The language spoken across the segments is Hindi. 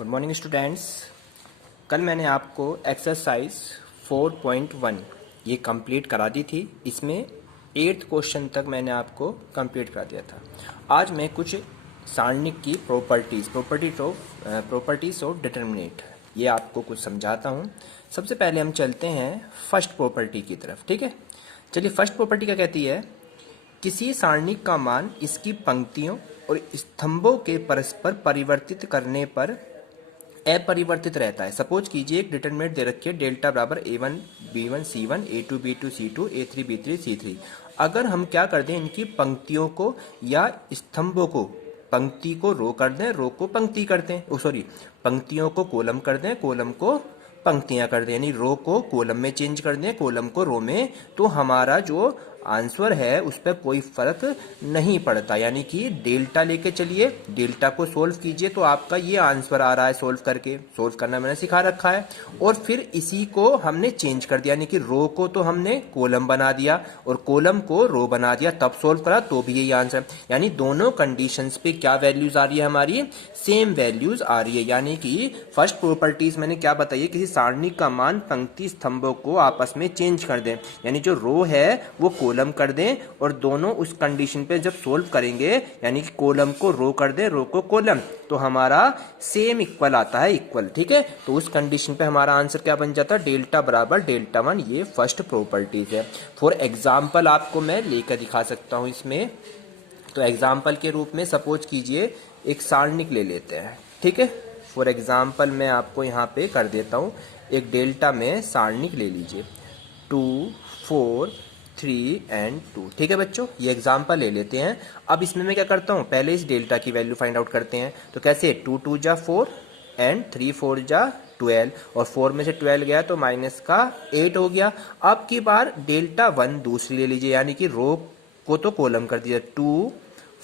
Good morning students. कल मैंने आपको एक्सरसाइज 4.1 ये कंप्लीट करा दी थी। इसमें 8th क्वेश्चन तक मैंने आपको कंप्लीट करा दिया था। आज मैं कुछ सारणिक की प्रॉपर्टीज ऑफ डिटर्मिनेंट ये आपको कुछ समझाता हूँ। सबसे पहले हम चलते हैं फर्स्ट प्रॉपर्टी की तरफ। ठीक है, चलिए फर्स्ट प्रॉपर्टी क्या कहती है। किसी सारणिक का मान इसकी पंक्तियों और स्तंभों के परस्पर परिवर्तित करने पर अपरिवर्तित रहता है। सपोज कीजिए एक डिटरमिनेंट दे रखी है डेल्टा बराबर a1 b1 c1 a2 b2 c2 a3 b3 c3। अगर हम क्या कर दें, इनकी पंक्तियों को या स्तंभों को, पंक्ति को रो कर दें, रो को पंक्ति कर दें, पंक्तियों को कॉलम कर दें, कॉलम को पंक्तियां कर दें, यानी रो को कॉलम में चेंज कर दें, कॉलम को रो में, तो हमारा जो आंसर है उस पर कोई फर्क नहीं पड़ता। यानी कि डेल्टा लेके चलिए, डेल्टा को सोल्व कीजिए तो आपका ये आंसर आ रहा है। सोल्व करना मैंने सिखा रखा है। और फिर इसी को हमने चेंज कर दिया, यानी कि रो को तो हमने कॉलम बना दिया और कॉलम को रो बना दिया, तब सोल्व करा तो भी यही आंसर। यानी दोनों कंडीशंस पे क्या वैल्यूज आ रही है, हमारी सेम वैल्यूज आ रही है। यानी कि फर्स्ट प्रॉपर्टीज मैंने क्या बताई है, किसी सारणी का मान पंक्ति स्तंभों को आपस में चेंज कर दें, यानी जो रो है वो कॉलम कर दें, और दोनों उस कंडीशन पे जब सोल्व करेंगे, यानी कि कॉलम को रो कर दें, रो को कॉलम, तो हमारा सेम इक्वल आता है, इक्वल। ठीक है, तो उस कंडीशन पे हमारा आंसर क्या बन जाता है, डेल्टा बराबर डेल्टा 1। ये फर्स्ट प्रॉपर्टीज है। फॉर एग्जाम्पल आपको मैं लेकर दिखा सकता हूं इसमें। तो एग्जाम्पल के रूप में सपोज कीजिए एक सारणिक ले लेते हैं। ठीक है, फॉर एग्जाम्पल मैं आपको यहाँ पे कर देता हूँ, एक डेल्टा में सारणिक ले लीजिए 2 4 3 एंड 2। ठीक है बच्चों, ये एग्जाम्पल ले लेते हैं। अब इसमें मैं क्या करता हूँ, पहले इस डेल्टा की वैल्यू फाइंड आउट करते हैं। तो कैसे, 2 2 जा 4 एंड 3 4 जा 12, और 4 में से 12 गया तो माइनस का 8 हो गया। अब की बार डेल्टा 1 दूसरी ले लीजिए, यानी कि रो को तो कॉलम कर दिया, 2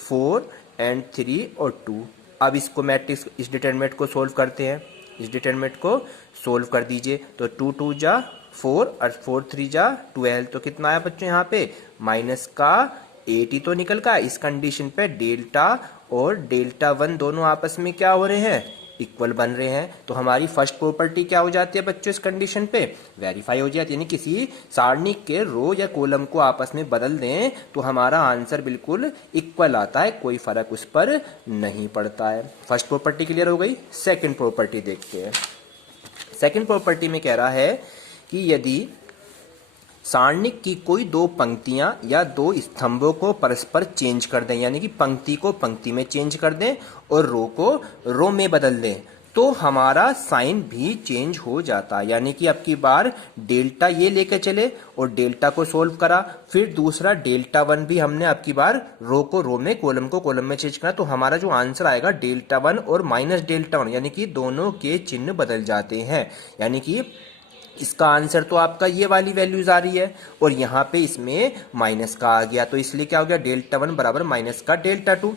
4 एंड 3 और 2। अब इसको मैट्रिक्स, इस डिटरमिनेंट को सोल्व करते हैं। इस डिटरमिनेंट को सोल्व कर दीजिए, तो 2 2 जा 4 और 4 3 जा 12, तो कितना आया बच्चों यहाँ पे, माइनस का 8 ही तो निकल का। इस कंडीशन पे डेल्टा और डेल्टा 1 दोनों आपस में क्या हो रहे हैं, इक्वल बन रहे हैं। तो हमारी फर्स्ट प्रॉपर्टी क्या हो जाती है बच्चों, इस कंडीशन पे वेरीफाई हो जाती है। यानी किसी सारणिक के रो या कॉलम को आपस में बदल दें तो हमारा आंसर बिल्कुल इक्वल आता है, कोई फर्क उस पर नहीं पड़ता है। फर्स्ट प्रॉपर्टी क्लियर हो गई। सेकेंड प्रॉपर्टी देखते हैं। सेकेंड प्रॉपर्टी में कह रहा है कि यदि सारणिक की कोई दो पंक्तियां या दो स्तंभों को परस्पर चेंज कर दें, यानी कि पंक्ति को पंक्ति में चेंज कर दें और रो को रो में बदल दें, तो हमारा साइन भी चेंज हो जाता है। यानी कि अब की बार डेल्टा ये लेके चले और डेल्टा को सोल्व करा, फिर दूसरा डेल्टा 1 भी हमने अब की बार रो को रो में, कॉलम को कॉलम में चेंज करा, तो हमारा जो आंसर आएगा डेल्टा 1 और माइनस डेल्टा 1, यानी कि दोनों के चिन्ह बदल जाते हैं। यानी कि इसका आंसर तो आपका ये वाली वैल्यूज आ रही है और यहाँ पे इसमें माइनस का आ गया, तो इसलिए क्या हो गया, डेल्टा 1 बराबर माइनस का डेल्टा 2।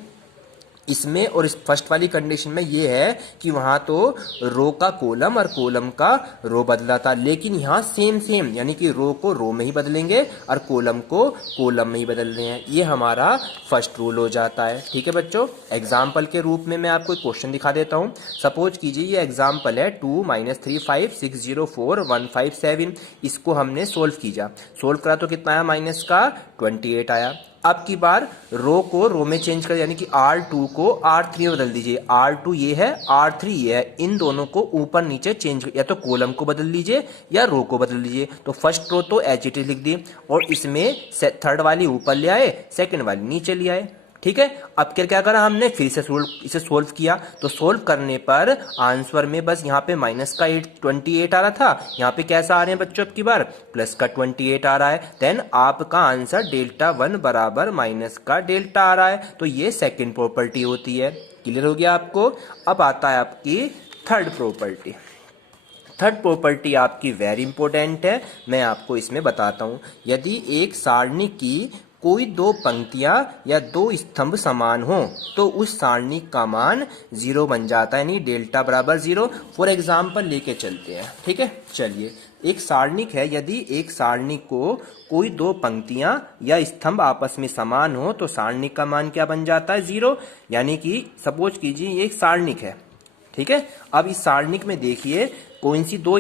इसमें और इस फर्स्ट वाली कंडीशन में ये है कि वहां तो रो का कॉलम और कॉलम का रो बदला था, लेकिन यहाँ सेम यानी कि रो को रो में ही बदलेंगे और कॉलम को कॉलम में ही बदल रहे हैं। ये हमारा फर्स्ट रूल हो जाता है। ठीक है बच्चों, एग्जाम्पल के रूप में मैं आपको एक क्वेश्चन दिखा देता हूँ। सपोज कीजिए ये एग्जाम्पल है 2 3 5 6 0 4 1 5 7। इसको हमने सोल्व किया, सोल्व करा तो कितना आया, माइनस का 28 आया। अब की बार रो को रो में चेंज कर, यानी कि R2 को R3 में बदल दीजिए। R2 ये है, R3 ये है, इन दोनों को ऊपर नीचे चेंज, या तो कॉलम को बदल लीजिए या रो को बदल लीजिए। तो फर्स्ट रो तो एज इट इज लिख दी और इसमें थर्ड वाली ऊपर ले आए, सेकंड वाली नीचे ले आए। ठीक है, अब क्या करा हमने, फिर इसे सोल्व किया। तो सोल्व करने पर आंसर में बस यहाँ पे माइनस का 28 आ रहा था, यहाँ पे कैसा आ रहे हैं बच्चों अब की बार, प्लस का 28 आ रहा है। देन आपका आंसर डेल्टा 1 बराबर माइनस का डेल्टा आ रहा है। तो ये सेकेंड प्रॉपर्टी होती है। क्लियर हो गया आपको। अब आता है आपकी थर्ड प्रॉपर्टी। थर्ड प्रॉपर्टी आपकी वेरी इंपॉर्टेंट है, मैं आपको इसमें बताता हूं। यदि एक सारणी की कोई दो पंक्तियां या दो स्तंभ समान हो तो उस सारणी का मान 0 बन जाता है, यानी डेल्टा बराबर 0। फॉर एग्जाम्पल लेके चलते हैं। ठीक है, चलिए एक सारणिक है, यदि एक सारणी को कोई दो पंक्तियां या स्तंभ आपस में समान हो तो सारणी का मान क्या बन जाता है, 0। यानी कि सपोज कीजिए ये एक सारणिक है, ठीक है। अब इस सारणिक में देखिए कौन सी दो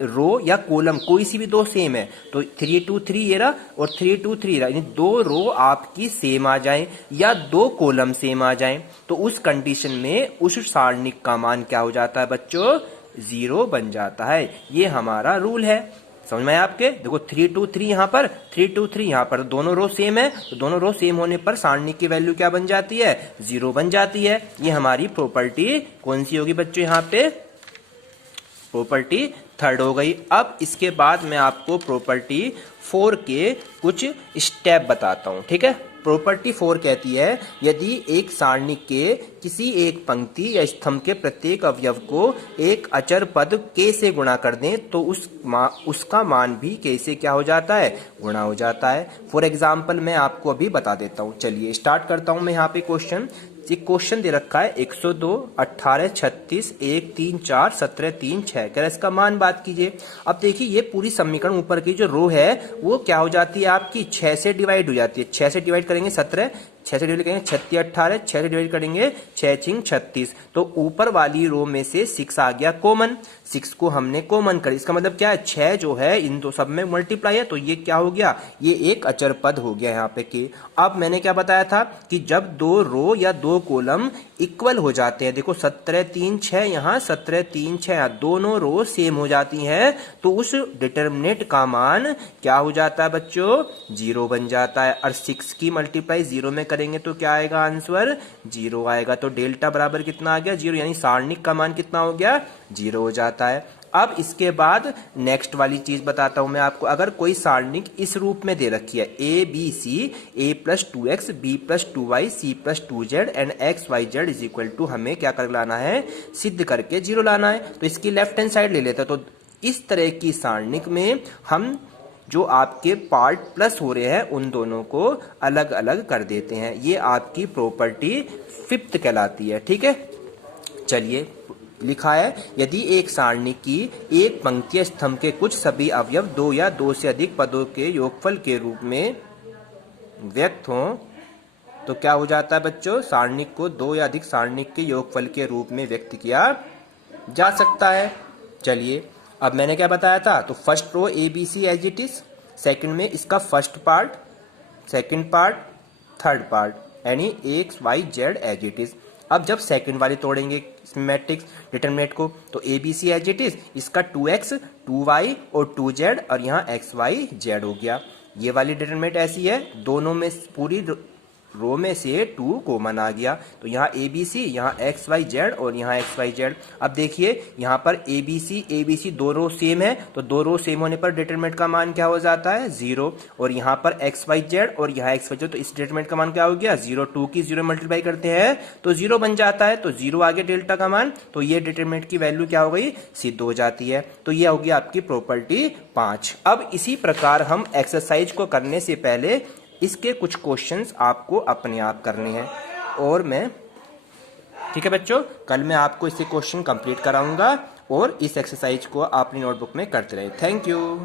रो या कॉलम कोई सी भी दो सेम है, तो 3 2 3 ये रहा और 3 2 3 रहा, यानी दो रो आपकी सेम आ जाएं या दो कॉलम सेम आ जाएं, तो उस कंडीशन में उस सारणिक का मान क्या हो जाता है बच्चों, 0 बन जाता है। ये हमारा रूल है, समझ में आया आपके। देखो 3 2 3 यहाँ पर, 3 2 3 यहाँ पर, दोनों रो सेम है, तो दोनों रो सेम होने पर सारणिक की वैल्यू क्या बन जाती है, 0 बन जाती है। ये हमारी प्रॉपर्टी कौन सी होगी बच्चों, यहाँ पे प्रॉपर्टी थर्ड हो गई। अब इसके बाद मैं आपको प्रॉपर्टी 4 के कुछ स्टेप बताता हूं, ठीक है। प्रॉपर्टी 4 कहती है यदि एक सारणिक के किसी एक पंक्ति या स्तंभ के प्रत्येक अवयव को एक अचर पद k से गुणा कर दें तो उसका मान भी k से क्या हो जाता है, गुणा हो जाता है। फॉर एग्जाम्पल मैं आपको अभी बता देता हूं, चलिए स्टार्ट करता हूं मैं यहाँ पे क्वेश्चन। एक क्वेश्चन दे रखा है 102, 18, 36, 1, 3, 4, 17, 3, 6, कह रहा है इसका मान बात कीजिए। अब देखिए ये पूरी समीकरण ऊपर की जो रो है वो क्या हो जाती है आपकी 6 से डिवाइड हो जाती है। 6 से डिवाइड करेंगे 17, 6 से डिवाइड करेंगे 36 18, 6 से डिवाइड करेंगे 6 6 36, तो ऊपर वाली रो में से 6 आ गया कॉमन, 6 को हमने कॉमन कर, इसका मतलब क्या है 6 जो है इन दो सब में मल्टीप्लाई है, तो ये क्या हो गया, ये एक अचर पद हो गया यहाँ पे के। अब मैंने क्या बताया था कि जब दो रो या दो कॉलम इक्वल हो जाते हैं, देखो 17 3 6 यहाँ 17 3 6 यहाँ, दोनों रो सेम हो जाती हैं, तो उस डिटर्मिनेंट का मान क्या हो जाता है बच्चों, 0 बन जाता है। और 6 की मल्टीप्लाई 0 में करेंगे तो क्या आएगा आंसर, 0 आएगा। तो डेल्टा बराबर कितना आ गया, 0, यानी सारणिक का मान कितना हो गया, 0 हो जाता है। अब इसके बाद नेक्स्ट वाली चीज बताता हूं मैं आपको। अगर कोई सारणिक इस रूप में दे रखी है A B C, a + 2x, b + 2y, c + 2z and x y z is equal to, हमें क्या कर लाना है, सिद्ध करके 0 लाना है। तो इसकी लेफ्ट हैंड साइड ले लेते हैं। तो इस तरह की सारणिक में हम जो आपके पार्ट प्लस हो रहे हैं उन दोनों को अलग अलग कर देते हैं। ये आपकी प्रॉपर्टी 5th कहलाती है, ठीक है। चलिए लिखा है यदि एक सारणी की एक पंक्ति या स्तंभ के कुछ सभी अवयव 2 या 2 से अधिक पदों के योगफल के रूप में व्यक्त हों, तो क्या हो जाता है बच्चों, सारणिक को 2 या अधिक सारणिक के योगफल के रूप में व्यक्त किया जा सकता है। चलिए अब मैंने क्या बताया था, तो first row A B C as it is, second में इसका first part, second part, third part, यानी X Y Z as it is. अब जब सेकंड वाली तोड़ेंगे मैट्रिक्स डिटरमिनेंट को, तो A B C as it is, इसका 2x 2y और 2z और यहाँ एक्स वाई जेड हो गया। ये वाली डिटरमिनेंट ऐसी है, दोनों में पूरी रो में से 2 कॉमन आ गया, तो यहाँ ए बी सी, यहाँ एक्स वाई जेड और यहाँ एक्स वाई जेड। अब देखिए यहाँ पर ए बी सी दो रो सेम है, तो दो रो सेम होने पर डिटरमिनेंट का मान क्या हो जाता है, 0, और यहाँ पर एक्स वाई जेड और यहाँ एक्स वाई जेड, तो इस डिटरमिनेंट का मान क्या हो गया, 0, 2 की 0 मल्टीप्लाई करते हैं तो 0 बन जाता है, तो 0 आ गया डेल्टा का मान, तो ये डिटरमिनेंट की वैल्यू क्या हो गई, सिद्ध हो जाती है। तो ये होगी आपकी प्रॉपर्टी 5। अब इसी प्रकार हम एक्सरसाइज को करने से पहले इसके कुछ क्वेश्चंस आपको अपने आप करने हैं, और मैं, ठीक है बच्चों, कल मैं आपको इससे क्वेश्चन कंप्लीट कराऊंगा और इस एक्सरसाइज को अपनी नोटबुक में करते रहे। Thank you.